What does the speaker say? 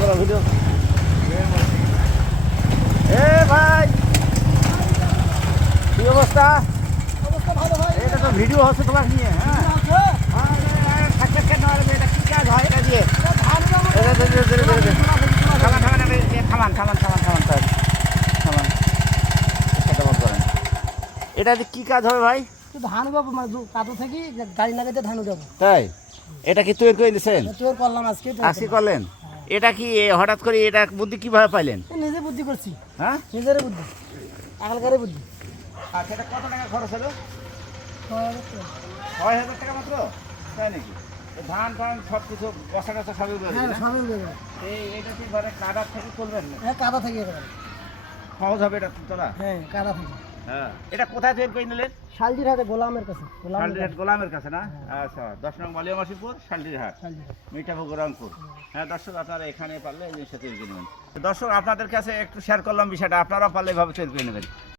করো ভিডিও। এ ভাই কি অবস্থা? অবস্থা ভালো ভাই। এটা তো ভিডিও হচ্ছে তোমাকে নিয়ে। হ্যাঁ থাকবে কেন? এটা কি কাজ হয় এটা দিয়ে? থামান থামান থামান থামান থামান থামান থামান সেটা বন্ধ করেন। এটা দিয়ে কি কাজ হবে ভাই? ধান যাবো মানে কাদু থেকে গাড়ি লাগাইতে ধান যাবো। তাই এটা কি তৈরি করে দিয়েছেন? তোর করলাম আজকে আজকে করলেন? এটা কি হঠাৎ করে এটা বুদ্ধি কিভাবে পাইলেন? নিজে বুদ্ধি করছি। হ্যাঁ নিজের বুদ্ধি, আগলকারে বুদ্ধি। আর সেটা কত টাকা খরচ হলো? 6,000 টাকা মাত্র? তাই নাকি? ধান টান সব কিছু বসা টসা সবই হ্যাঁ সবই দেবে। এইটা কি মানে কাদার থেকে করবেন না? হ্যাঁ কাদা থেকে একেবারে। সহজ হবে এটা তোলা? হ্যাঁ কাদা থেকে। হ্যাঁ এটা কোথায় তৈরি করে নিলেন? শালজির হাটে গোলামের কাছে। শালটিরহাট গোলামের কাছে না? আচ্ছা 10 নং বালিয়ামাসিপুর শালটিরহাট মিঠাপুকুর রংপুর। হ্যাঁ দর্শক আপনারা এখানে পারলে এই জিনিসটা তৈরি করে নেবেন। দর্শক আপনাদের কাছে একটু শেয়ার করলাম বিষয়টা, আপনারা পারলে এভাবে তৈরি করে নেবেন।